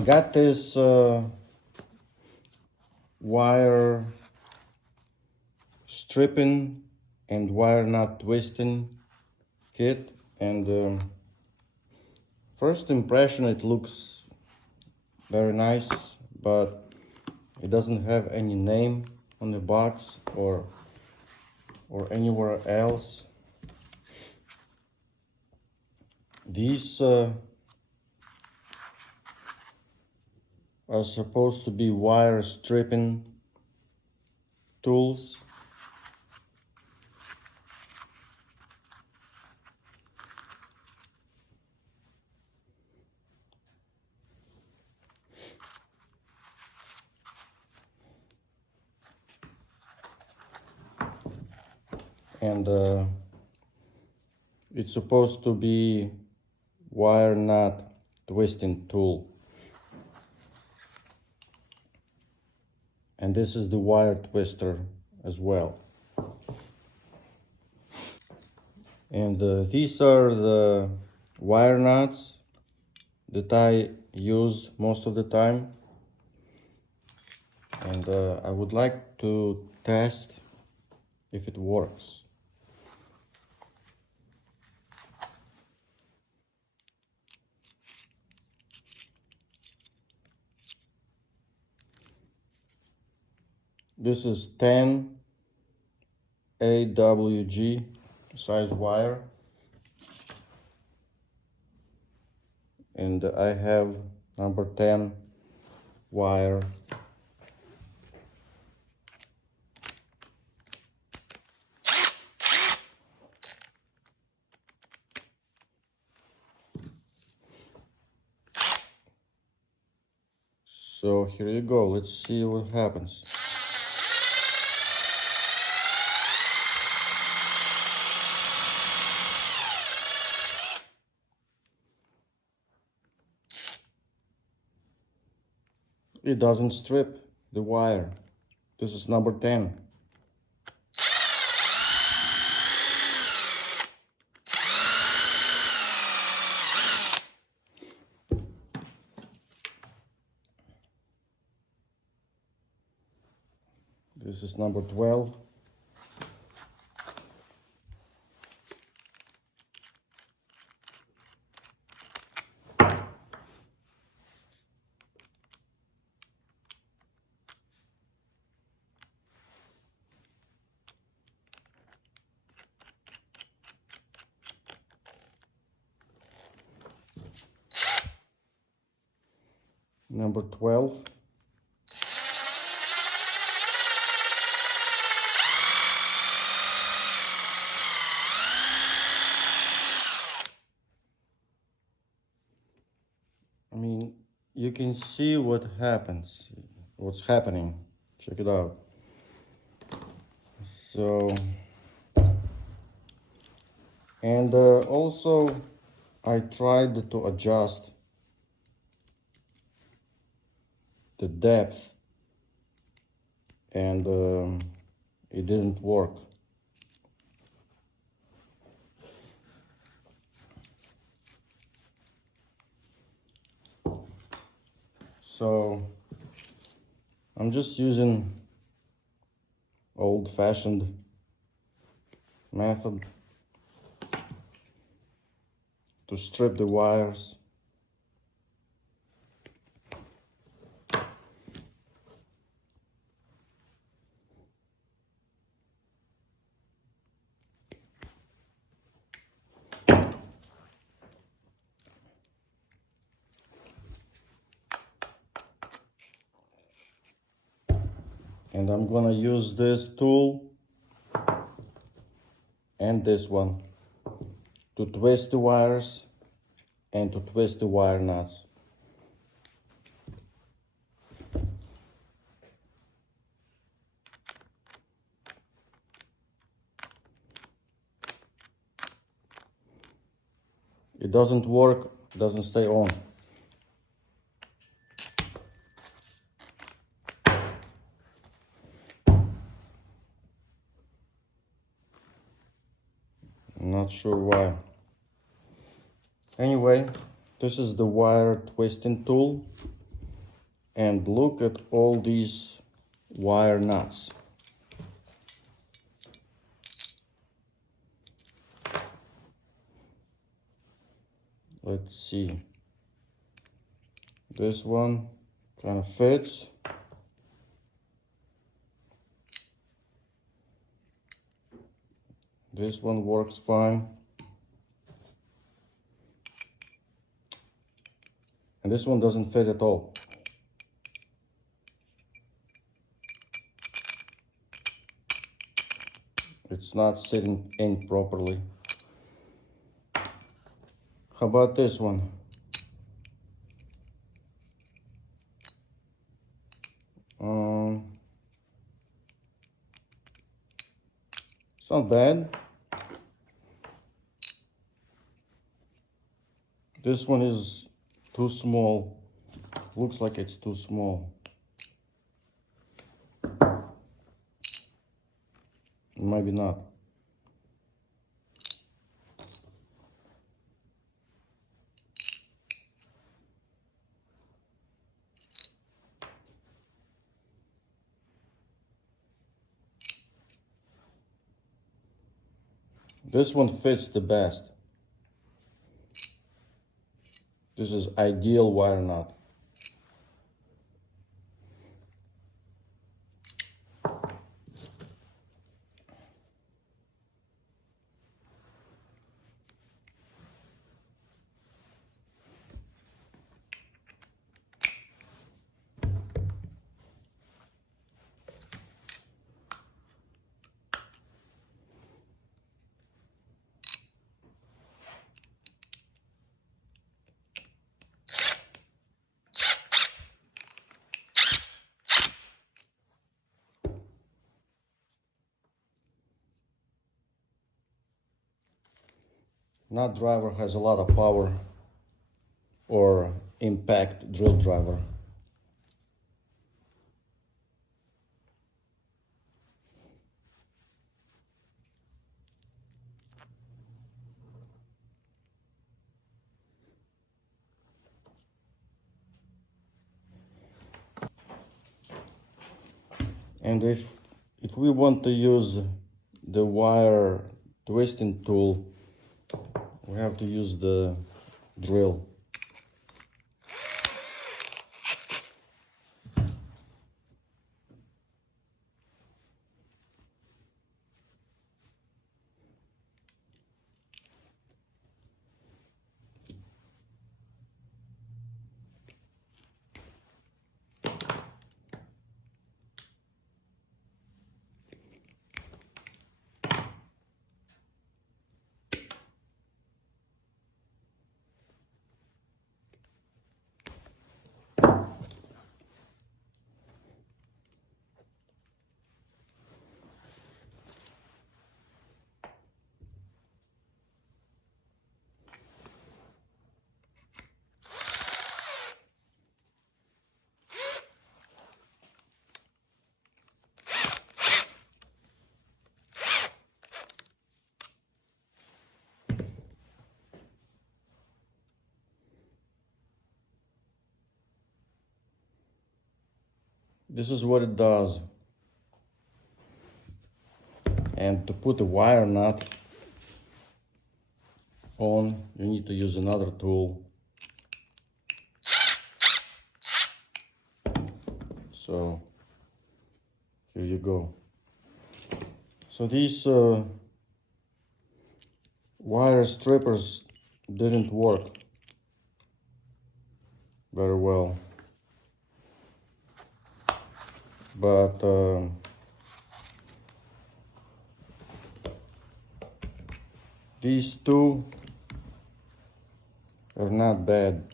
I got this wire stripping and wire knot twisting kit, and first impression it looks very nice, but it doesn't have any name on the box or anywhere else. These are supposed to be wire stripping tools. And it's supposed to be wire knot twisting tool. And this is the wire twister as well. And these are the wire knots that I use most of the time. And I would like to test if it works. This is 10 AWG size wire, and I have number 10 wire. So here you go, let's see what happens. It doesn't strip the wire. This is number 10. This is number 12. Number 12. I mean, you can see what happens, what's happening. Check it out. So, and also I tried to adjust the depth, and it didn't work. So I'm just using old-fashioned method to strip the wires. And I'm gonna use this tool and this one to twist the wires and to twist the wire nuts. It doesn't work, it doesn't stay on. I'm not sure why. Anyway, this is the wire twisting tool. And look at all these wire nuts. Let's see. This one kind of fits. This one works fine. And this one doesn't fit at all. It's not sitting in properly. How about this one? It's not bad. This one is too small. Looks like it's too small. Maybe not. This one fits the best. This is ideal wire nut. Nut driver has a lot of power, or impact drill driver. And if we want to use the wire twisting tool, we have to use the drill. This is what it does. And to put the wire nut on, you need to use another tool. So here you go. So these wire strippers didn't work very well, but these two are not bad.